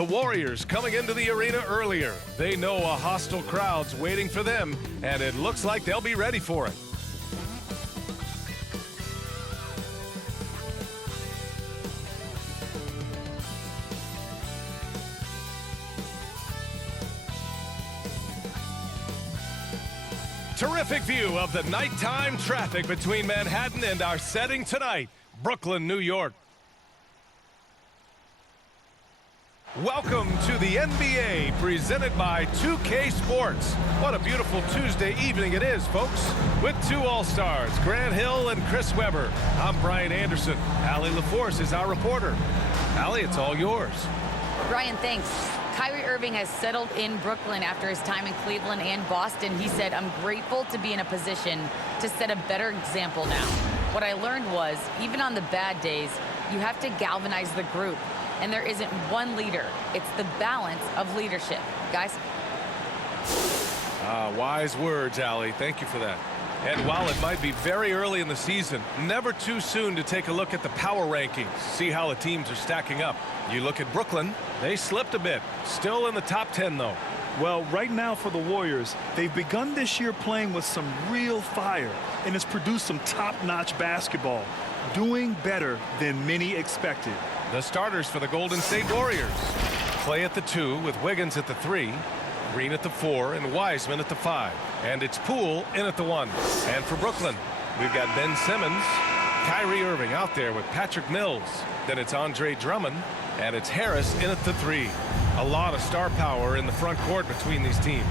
The Warriors coming into the arena earlier. They know a hostile crowd's waiting for them, and it looks like they'll be ready for it. Terrific view of the nighttime traffic between Manhattan and our setting tonight, Brooklyn, New York. Welcome to the NBA, presented by 2K Sports. What a beautiful Tuesday evening it is, folks. With two All-Stars, Grant Hill and Chris Webber. I'm Brian Anderson. Allie LaForce is our reporter. Allie, it's all yours. Brian, thanks. Kyrie Irving has settled in Brooklyn after his time in Cleveland and Boston. He said, "I'm grateful to be in a position to set a better example now. What I learned was, even on the bad days, you have to galvanize the group. And there isn't one leader. It's the balance of leadership." Guys? Wise words, Allie. Thank you for that. And while it might be very early in the season, never too soon to take a look at the power rankings, see how the teams are stacking up. You look at Brooklyn, they slipped a bit. Still in the top 10, though. Well, right now for the Warriors, they've begun this year playing with some real fire, and it's produced some top-notch basketball, doing better than many expected. The starters for the Golden State Warriors. Clay at the 2 with Wiggins at the 3. Green at the 4 and Wiseman at the 5. And it's Poole in at the 1. And for Brooklyn, we've got Ben Simmons, Kyrie Irving out there with Patrick Mills. Then it's Andre Drummond, and it's Harris in at the 3. A lot of star power in the front court between these teams.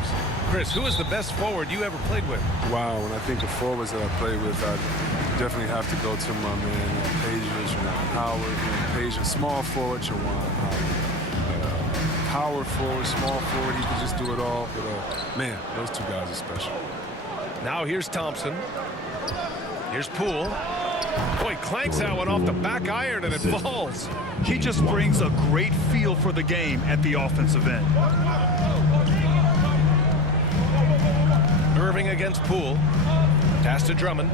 Chris, who is the best forward you ever played with? Wow, when I think of forwards that I played with, I definitely have to go to my man, Paige Howard. Paige, small forward, Juwan Howard. Power forward, small forward, he could just do it all. But, man, those two guys are special. Now here's Thompson. Here's Poole. Boy, clanks that one off the back iron, and it falls. He just brings a great feel for the game at the offensive end. Irving against Poole. Pass to Drummond.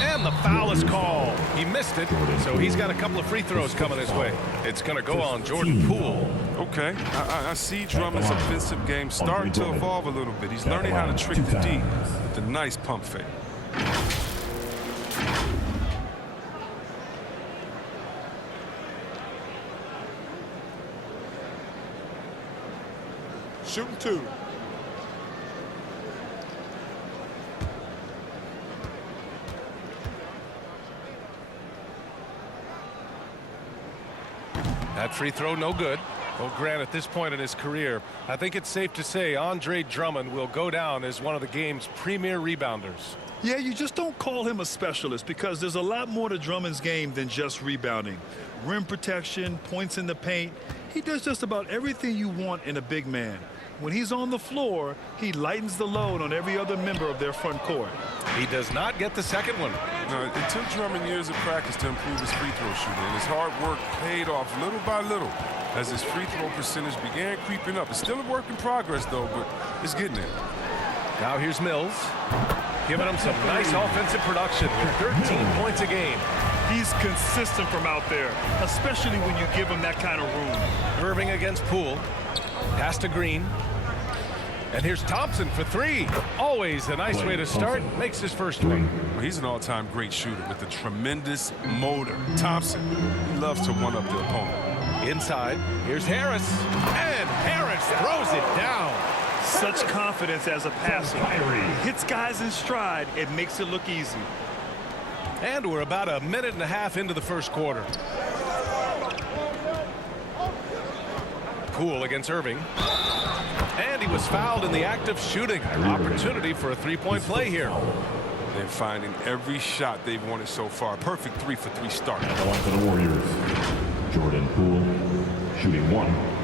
And the foul is called. He missed it, so he's got a couple of free throws coming his way. It's going to go on Jordan Poole. Okay, I see Drummond's offensive game starting to evolve a little bit. He's learning how to trick the D with a nice pump fake. Shooting 2. That free throw no good. Well, Grant, at this point in his career, I think it's safe to say Andre Drummond will go down as one of the game's premier rebounders. Yeah, you just don't call him a specialist because there's a lot more to Drummond's game than just rebounding. Rim protection, points in the paint. He does just about everything you want in a big man. When he's on the floor, he lightens the load on every other member of their front court. He does not get the second one. No, it took Drummond years of practice to improve his free throw shooting, and his hard work paid off little by little as his free throw percentage began creeping up. It's still a work in progress, though, but it's getting there. Now here's Mills, giving him some nice offensive production with 13 points a game. He's consistent from out there, especially when you give him that kind of room. Irving against Poole. Pass to Green. And here's Thompson for 3. Always a nice way to start. Makes his first one. Well, he's an all-time great shooter with a tremendous motor. Thompson, he loves to one-up the opponent. Inside, here's Harris. And Harris throws it down. Such confidence as a passer. He hits guys in stride. It makes it look easy. And we're about a minute and a half into the first quarter. Poole against Irving. And he was fouled in the act of shooting. Opportunity for a three-point play here. They're finding every shot they've wanted so far. Perfect 3-for-3 start. At the line for the Warriors, Jordan Poole, shooting 1.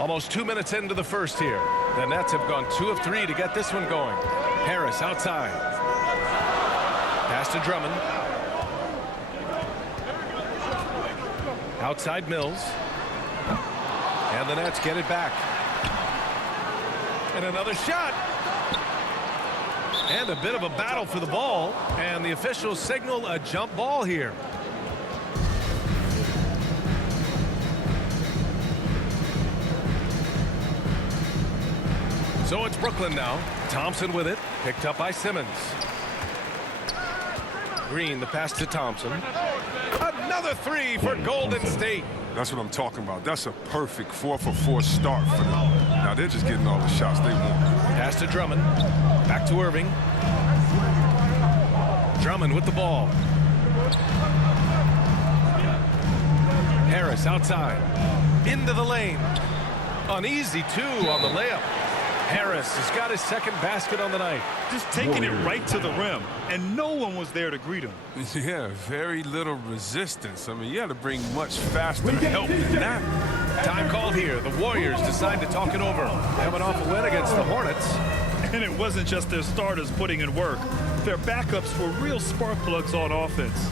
Almost 2 minutes into the first here. The Nets have gone 2 of 3 to get this one going. Harris outside. Pass to Drummond. Outside Mills. And the Nets get it back. And another shot. And a bit of a battle for the ball. And the officials signal a jump ball here. So it's Brooklyn now. Thompson with it. Picked up by Simmons. Green, the pass to Thompson. Another three for Golden State. That's what I'm talking about. That's a perfect 4-for-4 start for them. Now they're just getting all the shots they want. Pass to Drummond. Back to Irving. Drummond with the ball. Harris outside. Into the lane. An easy 2 on the layup. Harris has got his second basket on the night. Just taking it right to the rim, and no one was there to greet him. Yeah, very little resistance. I mean, you had to bring much faster help than that. Time called here. The Warriors decide to talk it over. Coming off a win against the Hornets. And it wasn't just their starters putting in work. Their backups were real spark plugs on offense.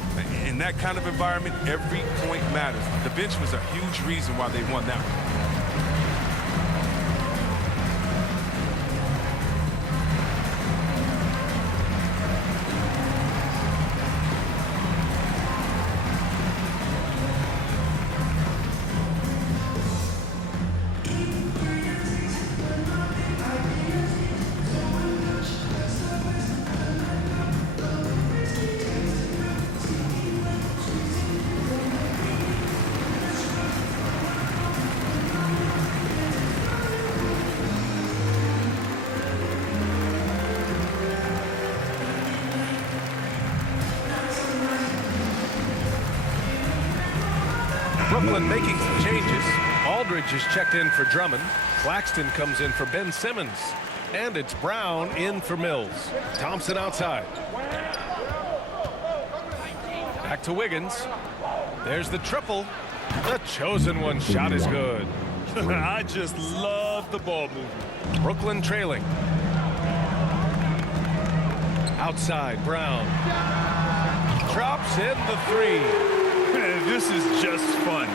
In that kind of environment, every point matters. The bench was a huge reason why they won that one. Brooklyn making some changes. Aldridge is checked in for Drummond. Claxton comes in for Ben Simmons. And it's Brown in for Mills. Thompson outside. Back to Wiggins. There's the triple. The chosen one shot is good. I just love the ball movement. Brooklyn trailing. Outside, Brown. Drops in the 3. This is just fun.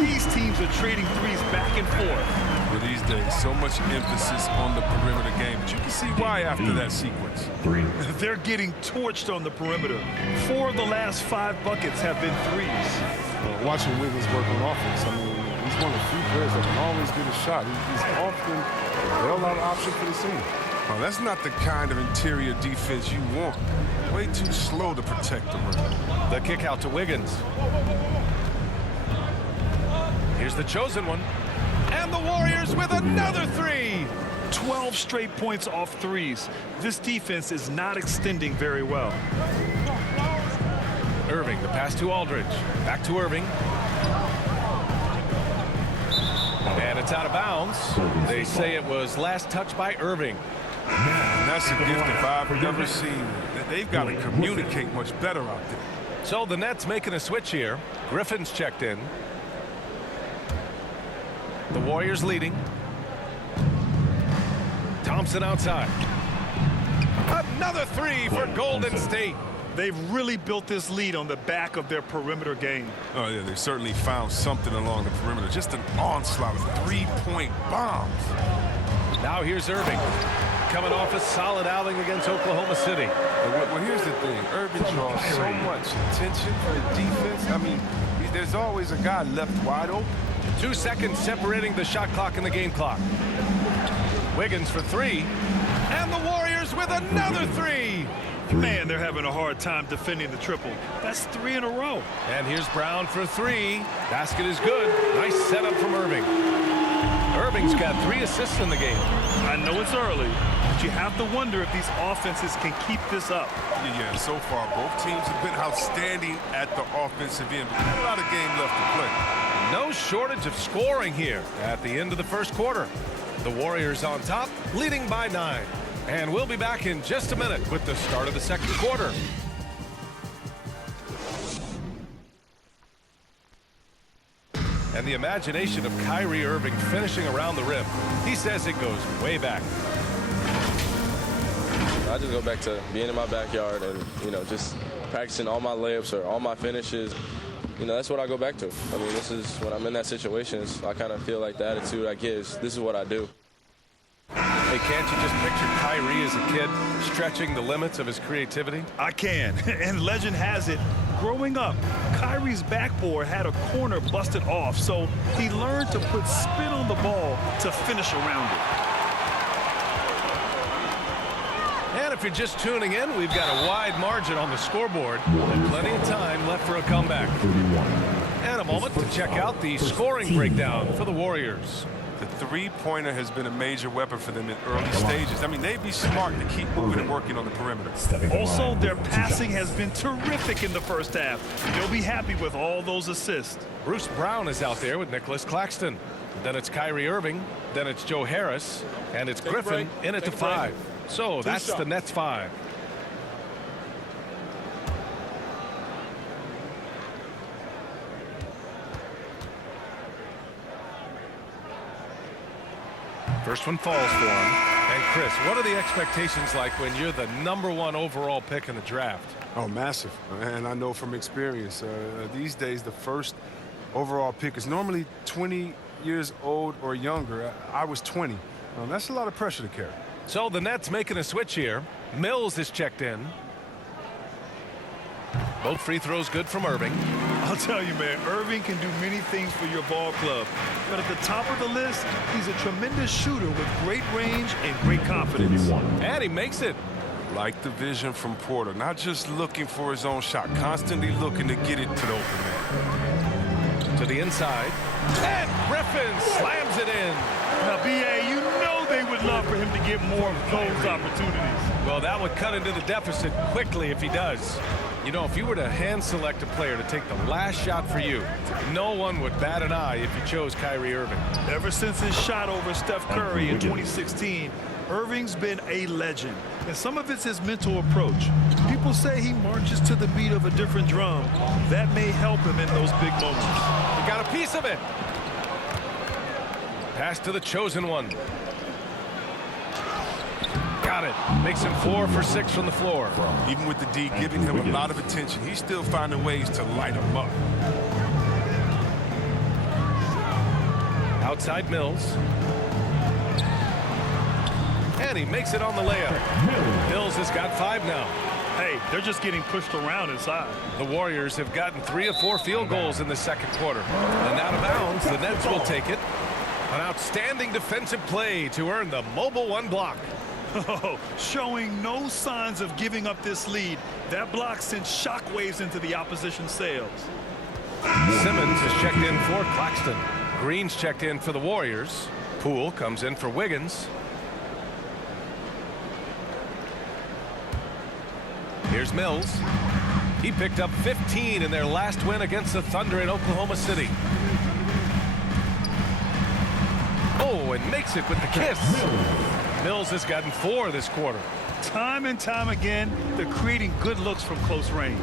These teams are trading threes back and forth. For these days, so much emphasis on the perimeter game. But you can see why after that sequence. 3. They're getting torched on the perimeter. 4 of the last 5 buckets have been threes. Watching Wiggins work on offense, I mean, he's one of the few players that can always get a shot. He's often a bailout option for the team. Well, that's not the kind of interior defense you want. Way too slow to protect the rim. The kick out to Wiggins. Here's the chosen one. And the Warriors with another 3. 12 straight points off threes. This defense is not extending very well. Irving, the pass to Aldridge. Back to Irving. And it's out of bounds. They say it was last touched by Irving. And that's a gift if I've ever seen. They've got to communicate much better out there. So the Nets making a switch here. Griffin's checked in. The Warriors leading. Thompson outside. Another 3 for Golden State. They've really built this lead on the back of their perimeter game. Oh, yeah, they certainly found something along the perimeter. Just an onslaught of 3-point bombs. Now here's Irving. Coming off a solid outing against Oklahoma City. Well, here's the thing. Irving draws so much attention for the defense. I mean, there's always a guy left wide open. 2 seconds separating the shot clock and the game clock. Wiggins for 3. And the Warriors with another 3. Man, they're having a hard time defending the triple. That's 3 in a row. And here's Brown for 3. Basket is good. Nice setup from Irving. Irving's got 3 assists in the game. I know it's early, but you have to wonder if these offenses can keep this up. Yeah, so far both teams have been outstanding at the offensive end. But a lot of game left to play. No shortage of scoring here at the end of the first quarter. The Warriors on top, leading by 9. And we'll be back in just a minute with the start of the second quarter. And the imagination of Kyrie Irving finishing around the rim, he says it goes way back. I just go back to being in my backyard and, just practicing all my layups or all my finishes. That's what I go back to. I mean, this is when I'm in that situation, I kind of feel like the attitude I get is this is what I do. Hey, can't you just picture Kyrie as a kid stretching the limits of his creativity? I can. And legend has it, growing up, Kyrie's backboard had a corner busted off, so he learned to put spin on the ball to finish around it. And if you're just tuning in, we've got a wide margin on the scoreboard and plenty of time left for a comeback. 31. And a moment to check out the scoring breakdown for the Warriors. The three-pointer has been a major weapon for them in early stages. I mean, they'd be smart to keep moving and working on the perimeter. Also, their passing has been terrific in the first half. They'll be happy with all those assists. Bruce Brown is out there with Nicholas Claxton. Then it's Kyrie Irving. Then it's Joe Harris. And it's Griffin in at the 5. So that's the Nets 5. First one falls for him. And Chris, what are the expectations like when you're the #1 overall pick in the draft? Oh, massive. And I know from experience, these days the first overall pick is normally 20 years old or younger. I was 20. That's a lot of pressure to carry. So the Nets making a switch here. Mills is checked in. Both free throws good from Irving. I'll tell you, man, Irving can do many things for your ball club. But at the top of the list, he's a tremendous shooter with great range and great confidence. 31. And he makes it. Like the vision from Porter, not just looking for his own shot, constantly looking to get it to the open man. To the inside. And Griffin slams it in. Now, B.A., you know they would love for him to get more of those opportunities. Well, that would cut into the deficit quickly if he does. You know, if you were to hand select a player to take the last shot for you, no one would bat an eye if you chose Kyrie Irving. Ever since his shot over Steph Curry in 2016, Irving's been a legend. And some of it's his mental approach. People say he marches to the beat of a different drum. That may help him in those big moments. He got a piece of it. Pass to the chosen one. Got it. Makes him 4 for 6 from the floor. Even with the D giving him a lot of attention, he's still finding ways to light him up. Outside Mills. And he makes it on the layup. Mills has got 5 now. Hey, they're just getting pushed around inside. The Warriors have gotten 3 of 4 field goals in the second quarter. And out of bounds, the Nets will take it. An outstanding defensive play to earn the Mobile 1 block. Oh, showing no signs of giving up this lead. That block sent shockwaves into the opposition's sails. Simmons is checked in for Claxton. Green's checked in for the Warriors. Poole comes in for Wiggins. Here's Mills. He picked up 15 in their last win against the Thunder in Oklahoma City. Oh, and makes it with the kiss. Mills has gotten 4 this quarter. Time and time again, they're creating good looks from close range.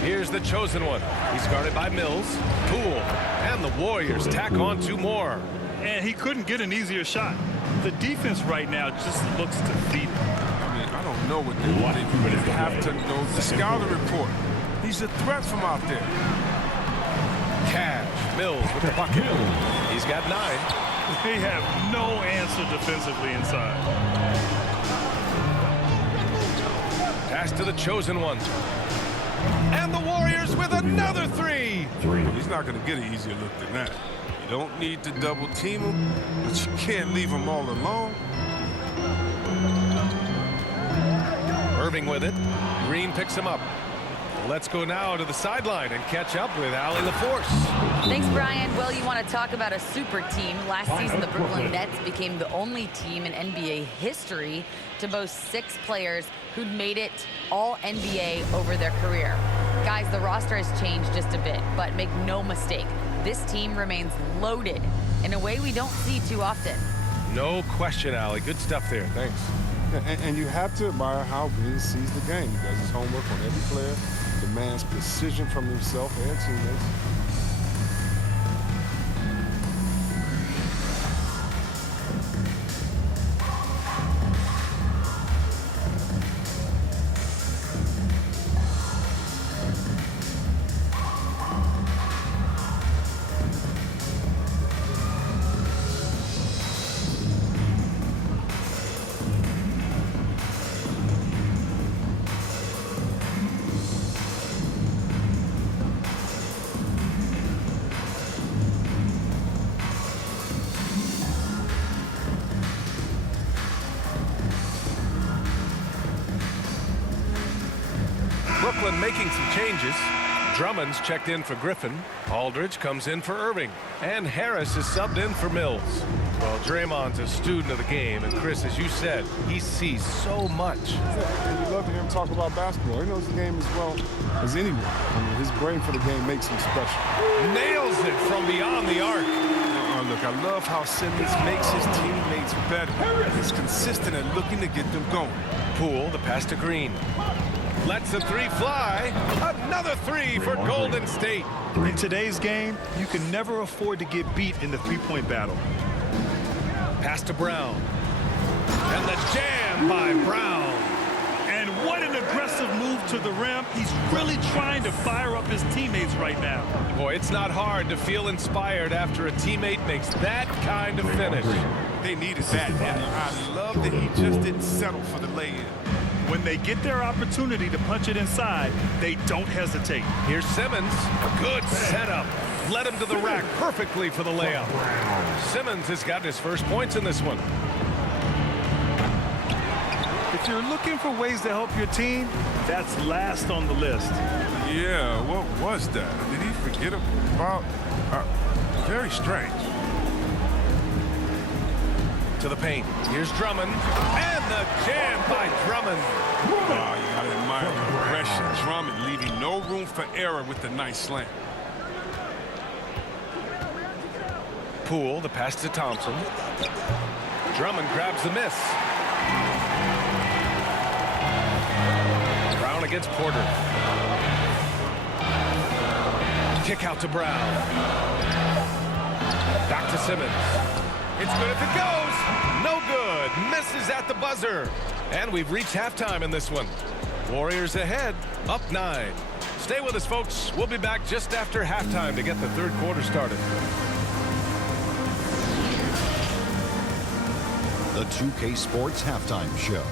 Here's the chosen one. He's guarded by Mills. Poole. And the Warriors tack on 2 more. And he couldn't get an easier shot. The defense right now just looks defeated. I mean, I don't know what they want. They have to know the scouting report. He's a threat from out there. Cash. Mills with the bucket. He's got 9. They have no answer defensively inside. Pass to the chosen one. And the Warriors with another 3. He's not going to get an easier look than that. You don't need to double team him, but you can't leave him all alone. Irving with it. Green picks him up. Let's go now to the sideline and catch up with Allie LaForce. Thanks, Brian. Well, you want to talk about a super team. Last season, the Brooklyn Nets became the only team in NBA history to boast 6 players who'd made it all NBA over their career. Guys, the roster has changed just a bit, but make no mistake, this team remains loaded in a way we don't see too often. No question, Allie. Good stuff there. Thanks. And you have to admire how Green sees the game. He does his homework on every player, demands precision from himself and teammates. Brooklyn making some changes. Drummond's checked in for Griffin. Aldridge comes in for Irving. And Harris is subbed in for Mills. Well, Draymond's a student of the game. And Chris, as you said, he sees so much. And you love to hear him talk about basketball. He knows the game as well as anyone. I mean, his brain for the game makes him special. Nails it from beyond the arc. Look, I love how Simmons makes his teammates better. He's consistent at looking to get them going. Poole, the pass to Green. Lets the three fly. Another three for Golden State. In today's game, you can never afford to get beat in the three-point battle. Pass to Brown. And the jam by Brown. And what an aggressive move to the rim. He's really trying to fire up his teammates right now. Boy, it's not hard to feel inspired after a teammate makes that kind of finish. They needed that, and I love that he just didn't settle for the lay-in. When they get their opportunity to punch it inside, they don't hesitate. Here's Simmons. A good setup. Led him to the rack perfectly for the layup. Simmons has gotten his first points in this one. If you're looking for ways to help your team, that's last on the list. Yeah, what was that? Did he forget about? Very strange. To the paint. Here's Drummond. And the jam by Drummond. Oh, you gotta admire the progression. Drummond leaving no room for error with the nice slam. Poole, the pass to Thompson. Drummond grabs the miss. Brown against Porter. Kick out to Brown. Back to Simmons. It's good if it goes. No good. Misses at the buzzer. And we've reached halftime in this one. Warriors ahead, up 9. Stay with us, folks. We'll be back just after halftime to get the third quarter started. The 2K Sports Halftime Show.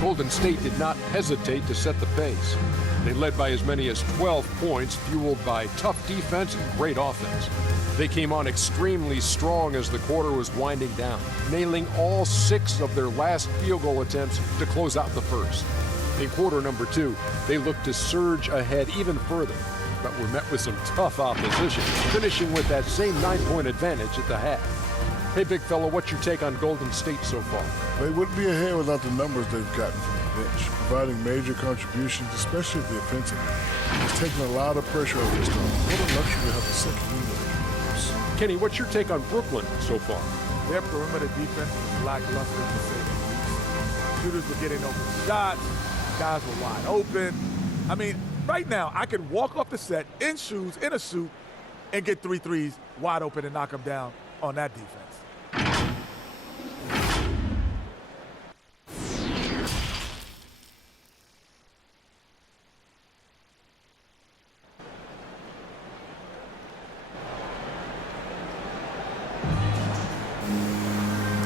Golden State did not hesitate to set the pace. They led by as many as 12 points, fueled by tough defense and great offense. They came on extremely strong as the quarter was winding down, nailing all 6 of their last field goal attempts to close out the first. In quarter number 2, they looked to surge ahead even further, but were met with some tough opposition, finishing with that same 9-point advantage at the half. Hey, big fella, what's your take on Golden State so far? They wouldn't be ahead without the numbers they've gotten from the bench, providing major contributions, especially at the offensive end. It's taken a lot of pressure off this team. What a luxury to have a second unit that can produce. Kenny, what's your take on Brooklyn so far? Their perimeter defense was lackluster to say the least. Shooters were getting open shots. Guys were wide open. I mean, right now, I can walk off the set in shoes, in a suit, and get 3 threes wide open and knock them down on that defense.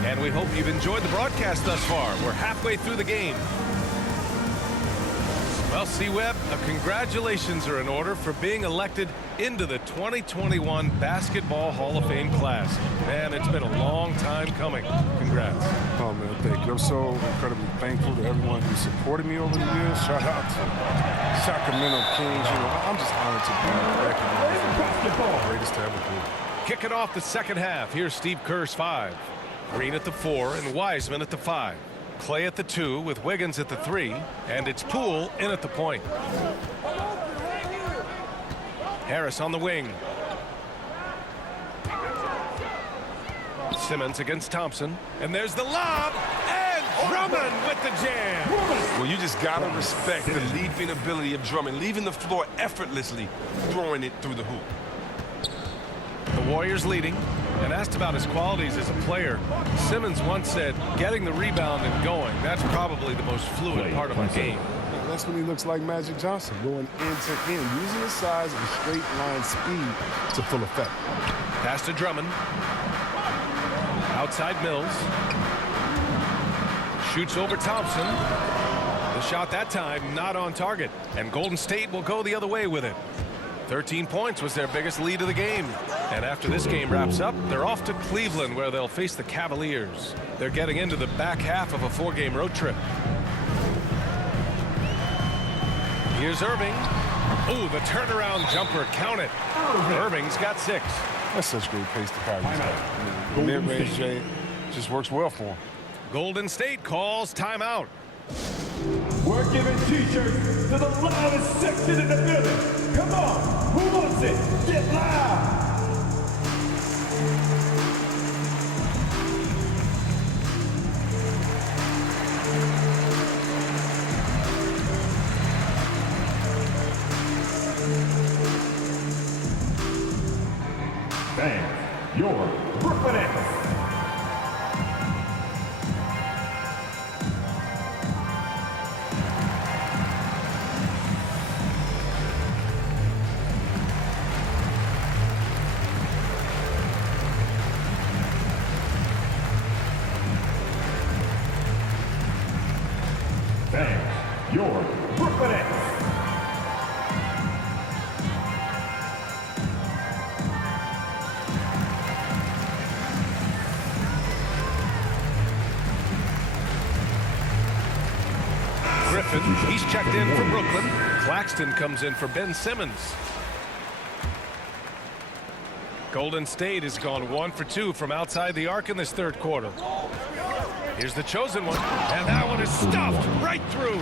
And we hope you've enjoyed the broadcast thus far. We're halfway through the game. Well, C-Web, congratulations are in order for being elected into the 2021 Basketball Hall of Fame class. Man, it's been a long time coming. Congrats. Oh, man, thank you. I'm so incredibly thankful to everyone who supported me over the years. Shout out to Sacramento Kings. You know, I'm just honored to be recognized as the greatest to ever do it. Kicking off the second half. Here's Steve Kerr's 5. Green at the 4 and Wiseman at the 5. Clay at the 2 with Wiggins at the 3, and it's Poole in at the point. Harris on the wing. Simmons against Thompson, and there's the lob, and Drummond with the jam. Well, you just gotta respect the leaping ability of Drummond, leaving the floor effortlessly, throwing it through the hoop. The Warriors leading, and asked about his qualities as a player, Simmons once said, getting the rebound and going, that's probably the most fluid part of our game. That's when he looks like Magic Johnson, going end to end, using his size and straight line speed to full effect. Pass to Drummond. Outside Mills. Shoots over Thompson. The shot that time not on target, and Golden State will go the other way with it. 13 points was their biggest lead of the game. And after this game wraps up, they're off to Cleveland, where they'll face the Cavaliers. They're getting into the back half of a 4-game road trip. Here's Irving. Oh, the turnaround jumper, count it. Irving's got 6. That's such great pace to Kyrie's got. The mid-range Jay just works well for him. Golden State calls timeout. We're giving T-shirts to the loudest section in the building. Come on, who wants it? Get loud! Fans, your Brooklyn Nets. Fans, your Brooklyn Nets. Griffin, he's checked in for Brooklyn. Claxton comes in for Ben Simmons. Golden State has gone 1 for 2 from outside the arc in this third quarter. Here's the chosen one, and that one is stuffed right through.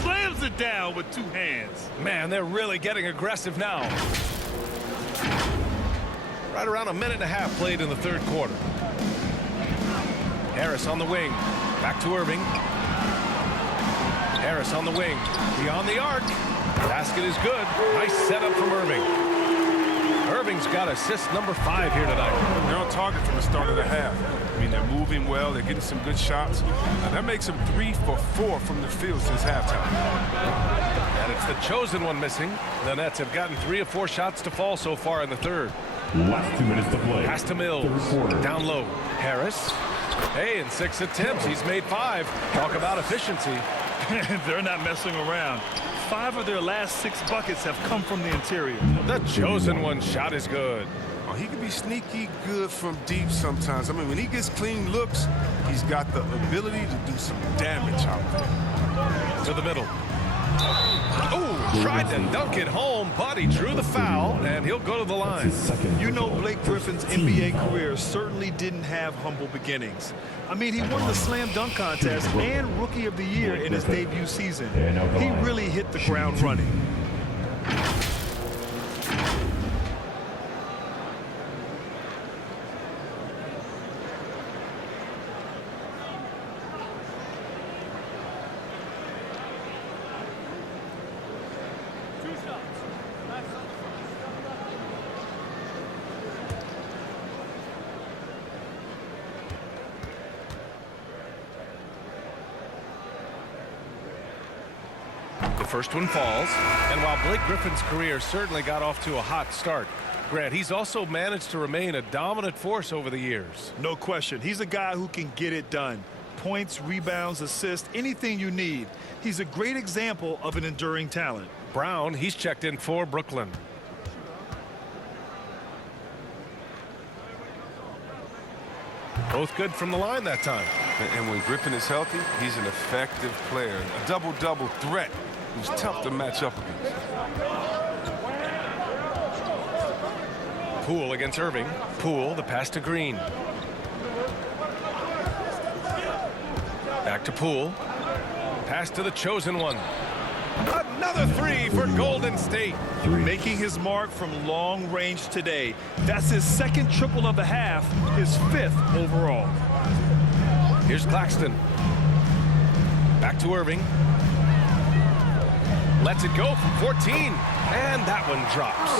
Slams it down with 2 hands. Man, they're really getting aggressive now. Right around a minute and a half played in the third quarter. Harris on the wing. Back to Irving. Harris on the wing. Beyond the arc. Basket is good. Nice setup from Irving. Irving's got assist number 5 here tonight. They're on target from the start of the half. I mean, they're moving well. They're getting some good shots. Now, that makes them 3 for 4 from the field since halftime. And it's the chosen one missing. The Nets have gotten 3 of 4 shots to fall so far in the third. Last 2 minutes to play. Pass to Mills. Down low. Harris. Hey, in 6 attempts, he's made 5. Talk about efficiency. They're not messing around. 5 of their last 6 buckets have come from the interior. The chosen one shot is good. Oh, he can be sneaky good from deep sometimes. I mean, when he gets clean looks, he's got the ability to do some damage out there. To the middle. Oh, tried to dunk it home, but he drew the foul, and he'll go to the line. You know, Blake Griffin's NBA career certainly didn't have humble beginnings. I mean, he won the slam dunk contest and Rookie of the Year in his debut season. He really hit the ground running. First one falls, and while Blake Griffin's career certainly got off to a hot start, Grant, he's also managed to remain a dominant force over the years. No question. He's a guy who can get it done. Points, rebounds, assists, anything you need. He's a great example of an enduring talent. Brown, he's checked in for Brooklyn. Both good from the line that time. And when Griffin is healthy, he's an effective player, a double-double threat who's tough to match up against. Poole against Irving. Poole, the pass to Green. Back to Poole. Pass to the chosen one. Another three for Golden State. Making his mark from long range today. That's his second triple of the half, his 5th overall. Here's Claxton. Back to Irving. Lets it go from 14. And that one drops.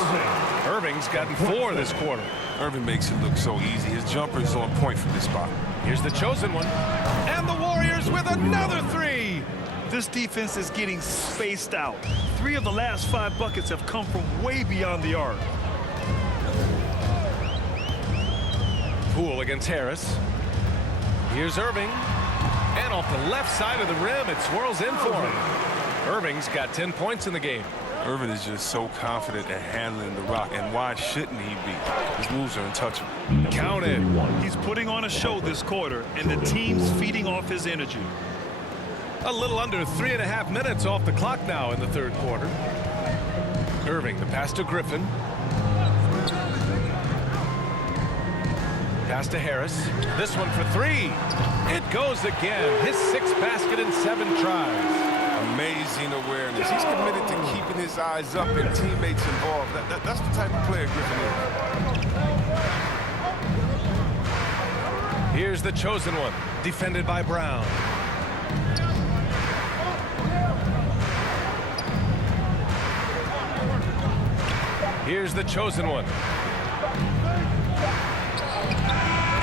Irving's gotten 4 this quarter. Irving makes it look so easy. His jumper is on point from this spot. Here's the chosen one. And the Warriors with another 3. This defense is getting spaced out. 3 of the last 5 buckets have come from way beyond the arc. Poole against Harris. Here's Irving. And off the left side of the rim, it swirls in for him. Irving's got 10 points in the game. Irving is just so confident at handling the rock, and why shouldn't he be? His moves are untouchable. Count it. He's putting on a show this quarter, and the team's feeding off his energy. A little under 3.5 minutes off the clock now in the third quarter. Irving, the pass to Griffin. Pass to Harris. This one for 3. It goes again. His 6th basket in 7 tries. Amazing awareness. He's committed to keeping his eyes up and teammates involved. That's the type of player Griffin is. Here's the chosen one, defended by Brown. Here's the chosen one.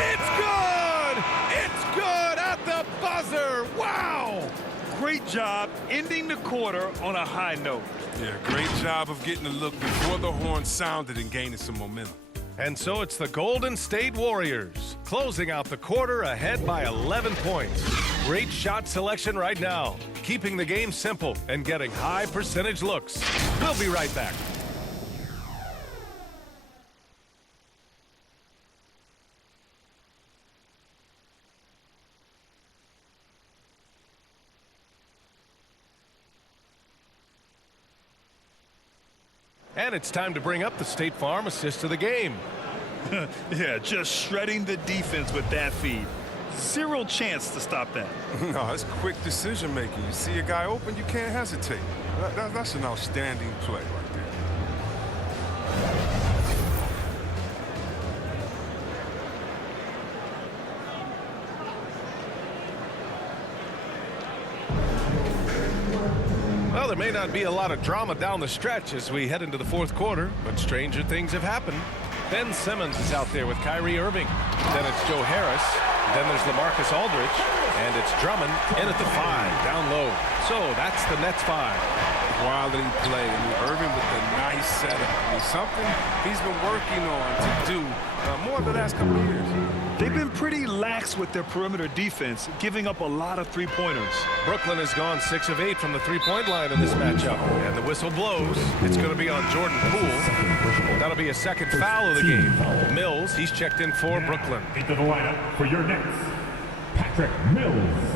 It's good! It's good at the buzzer! Wow! Great job ending the quarter on a high note. Yeah, great job of getting a look before the horn sounded and gaining some momentum. And so it's the Golden State Warriors closing out the quarter ahead by 11 points. Great shot selection right now, keeping the game simple and getting high percentage looks. We'll be right back. And it's time to bring up the State Farm assist of the game. Yeah, just shredding the defense with that feed. 0 chance to stop that. No, it's quick decision making. You see a guy open, you can't hesitate. That's an outstanding play right there. Well, there may not be a lot of drama down the stretch as we head into the fourth quarter, but stranger things have happened. Ben Simmons is out there with Kyrie Irving. Then it's Joe Harris. Then there's LaMarcus Aldridge. And it's Drummond in at the 5, down low. So that's the Nets 5. Quality play. I mean, Irving with the nice setup. I mean, something he's been working on to do more the last couple of years. They've been pretty lax with their perimeter defense, giving up a lot of 3-pointers. Brooklyn has gone 6 of 8 from the 3-point line in this matchup. And the whistle blows. It's going to be on Jordan Poole. That'll be a second foul of the game. Mills, he's checked in for Brooklyn. Into the lineup for your Nets, Patrick Mills.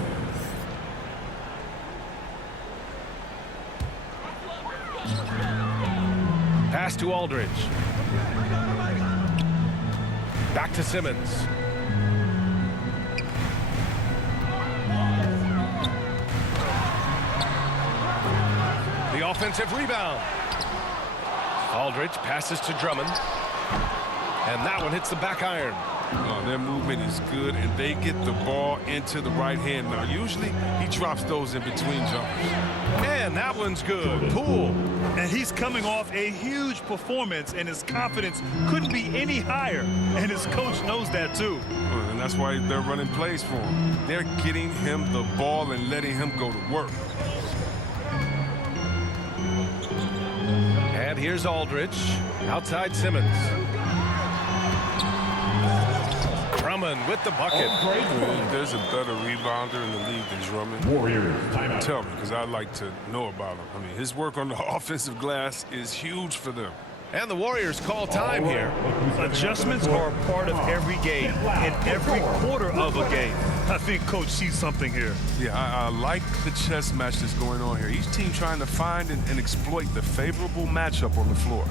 Pass to Aldridge. Back to Simmons. The offensive rebound. Aldridge passes to Drummond. And that one hits the back iron. Their movement is good, and they get the ball into the right hand. Now, usually he drops those in between jumpers. And that one's good. Poole. And he's coming off a huge performance, and his confidence couldn't be any higher. And his coach knows that, too. And that's why they're running plays for him. They're getting him the ball and letting him go to work. And here's Aldridge. Outside Simmons. Drummond with the bucket. There's a better rebounder in the league than Drummond. Warriors, timeout. Tell me, because I'd like to know about him. I mean, his work on the offensive glass is huge for them. And the Warriors call time here. Adjustments are a part of every game, in every quarter of a game. I think Coach sees something here. Yeah, I like the chess match that's going on here. Each team trying to find and exploit the favorable matchup on the floor.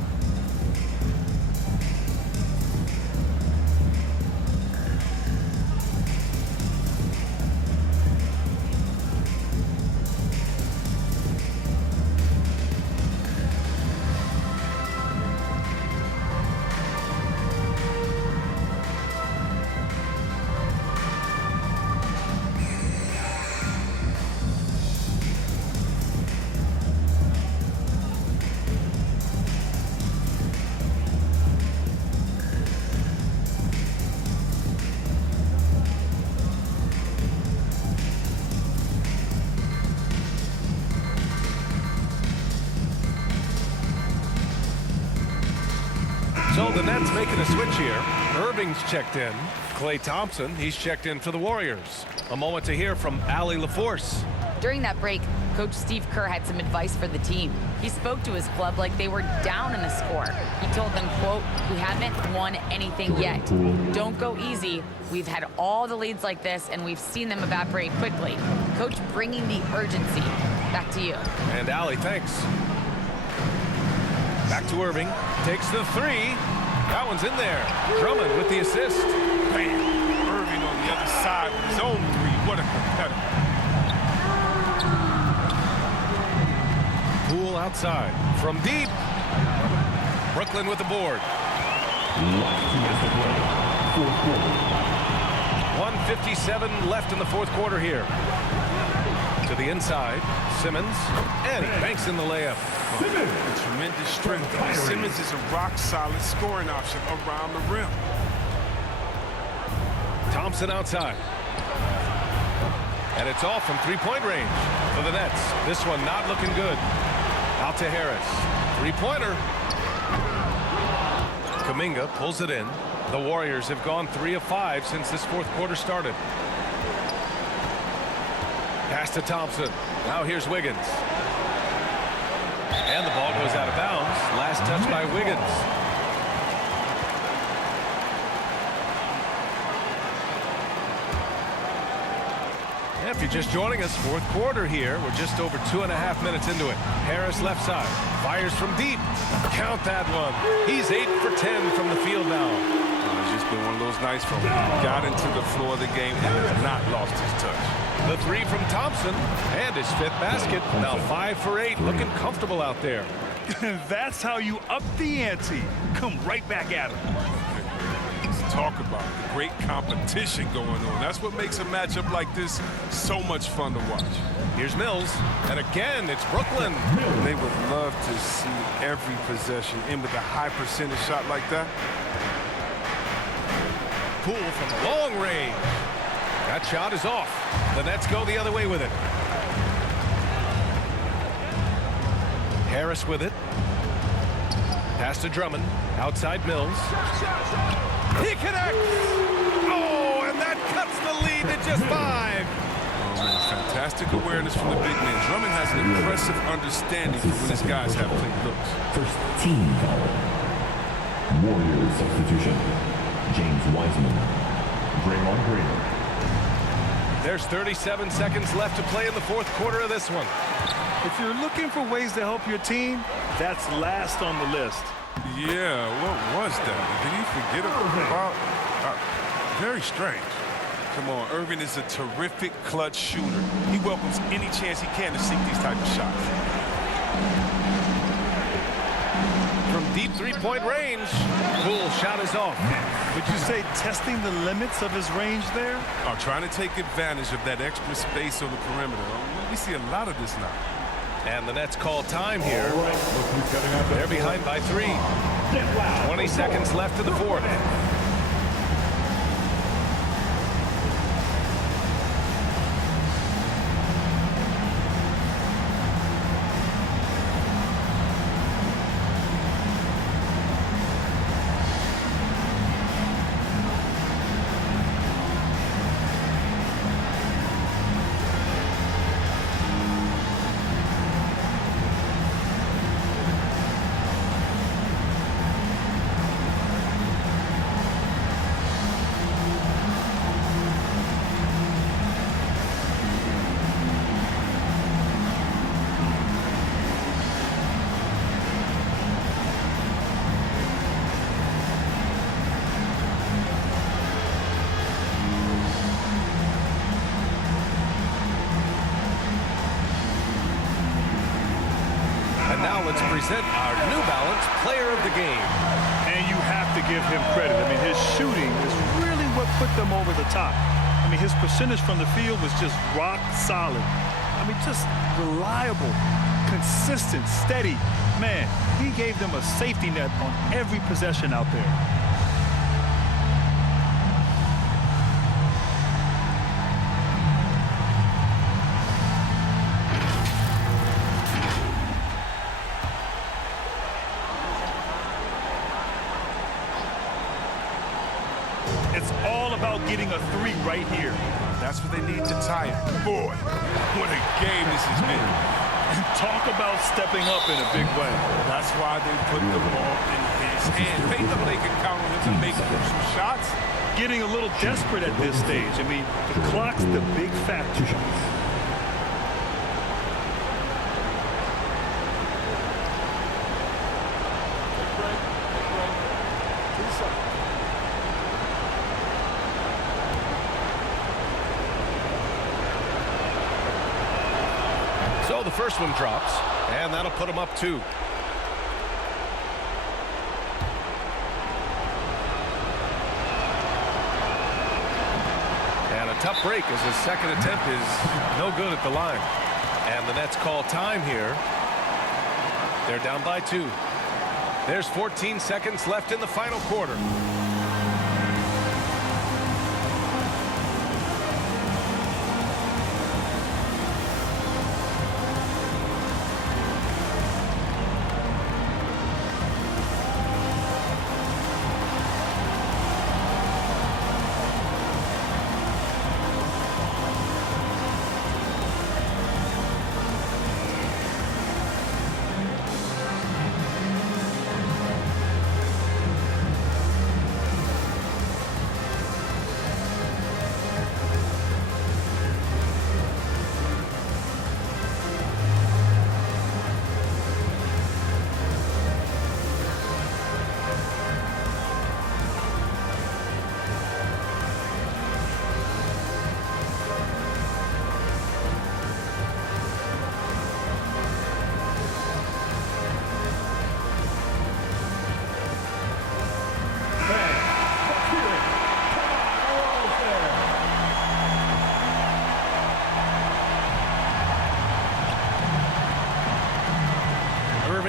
So the Nets making a switch here. Irving's checked in. Klay Thompson, he's checked in for the Warriors. A moment to hear from Allie LaForce. During that break, Coach Steve Kerr had some advice for the team. He spoke to his club like they were down in a score. He told them, quote, "We haven't won anything yet. Don't go easy. We've had all the leads like this, and we've seen them evaporate quickly." Coach bringing the urgency. Back to you. And Allie, thanks. Back to Irving. Takes the three. That one's in there. Drummond with the assist. Bam. Irving on the other side with his own three. What a competitor. Poole outside. From deep. Brooklyn with the board. 1:57 left in the fourth quarter here. To the inside. Simmons. And he banks in the layup. Tremendous strength. Simmons is a rock-solid scoring option around the rim. Thompson outside. And it's off from three-point range for the Nets. This one not looking good. Out to Harris. Three-pointer. Kuminga pulls it in. The Warriors have gone 3 of 5 since this fourth quarter started. Pass to Thompson. Now here's Wiggins. And the ball goes out of bounds. Last touch by Wiggins. If you're just joining us, fourth quarter here. We're just over 2.5 minutes into it. Harris left side. Fires from deep. Count that one. He's 8 for 10 from the field now. It's just been one of those nights from him. Got into the floor of the game and has not lost his touch. The three from Thompson and his 5th basket. Now 5 for 8. Looking comfortable out there. That's how you up the ante. Come right back at him. Talk about the great competition going on. That's what makes a matchup like this so much fun to watch. Here's Mills. And again, it's Brooklyn. They would love to see every possession in with a high percentage shot like that. Poole from long range. That shot is off. The Nets go the other way with it. Harris with it. Pass to Drummond. Outside Mills. He connects. Oh, and that cuts the lead to just 5. Oh, man, fantastic awareness from the big man. Drummond has an impressive understanding for when his guys have clean looks. First team foul. Warriors substitution. James Wiseman. Draymond Green. There's 37 seconds left to play in the fourth quarter of this one. If you're looking for ways to help your team, that's last on the list. Yeah, what was that? Did he forget about? Very strange. Come on, Irving is a terrific clutch shooter. He welcomes any chance he can to sink these type of shots. From deep three-point range, Poole shot is off. Would you say testing the limits of his range there? Trying to take advantage of that extra space on the perimeter. We see a lot of this now. And the Nets call time here. They're behind by 3. 20 seconds left in the fourth. Let's present our New Balance Player of the Game. And you have to give him credit. I mean, his shooting is really what put them over the top. I mean, his percentage from the field was just rock solid. I mean, just reliable, consistent, steady. Man, he gave them a safety net on every possession out there. It's all about getting a 3 right here. That's what they need to tie it. Boy, what a game this has been. And talk about stepping up in a big way. That's why they put the ball in his hand. They know they can count on him to make some shots. Getting a little desperate at this stage. I mean, the clock's the big factor. So the first one drops, and that'll put him up 2. And a tough break as his second attempt is no good at the line. And the Nets call time here. They're down by 2. There's 14 seconds left in the final quarter.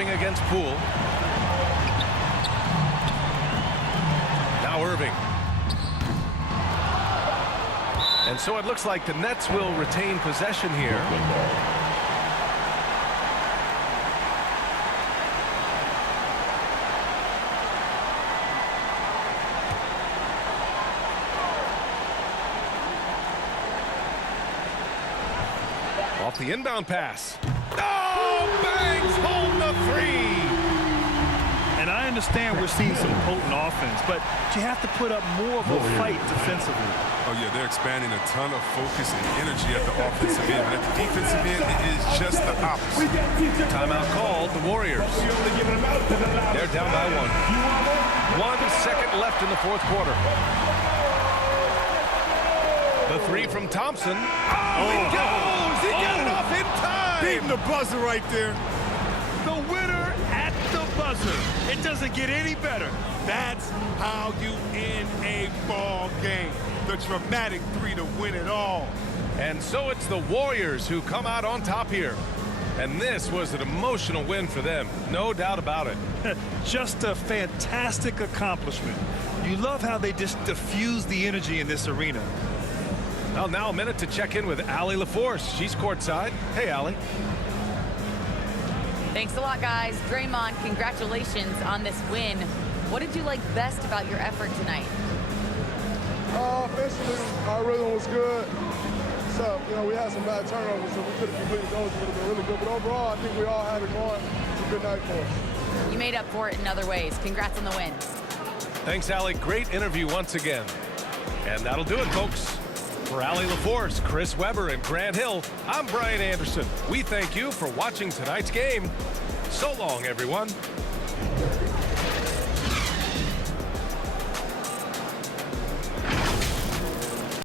Against Poole. Now Irving. And so it looks like the Nets will retain possession here. Off the inbound pass. Banks home the 3. And I understand we're seeing some potent offense, but you have to put up more of a fight defensively. Oh, yeah, they're expanding a ton of focus and energy at the offensive end. But at the defensive end, it is just the opposite. Timeout called, the Warriors. They're down by 1. 1 second left in the fourth quarter. The 3 from Thompson. He goes! He got it off in time! Beating the buzzer right there. The winner at the buzzer. It doesn't get any better. That's how you end a ball game. The dramatic 3 to win it all. And so it's the Warriors who come out on top here. And this was an emotional win for them. No doubt about it. Just a fantastic accomplishment. You love how they just diffuse the energy in this arena. Well, now a minute to check in with Allie LaForce. She's courtside. Hey, Allie. Thanks a lot, guys. Draymond, congratulations on this win. What did you like best about your effort tonight? Offensively, our rhythm was good. So, we had some bad turnovers, so we could have completed those. It would have been really good. But overall, I think we all had it going. It's a good night for us. You made up for it in other ways. Congrats on the wins. Thanks, Allie. Great interview once again. And that'll do it, folks. For Allie LaForce, Chris Webber, and Grant Hill, I'm Brian Anderson. We thank you for watching tonight's game. So long, everyone.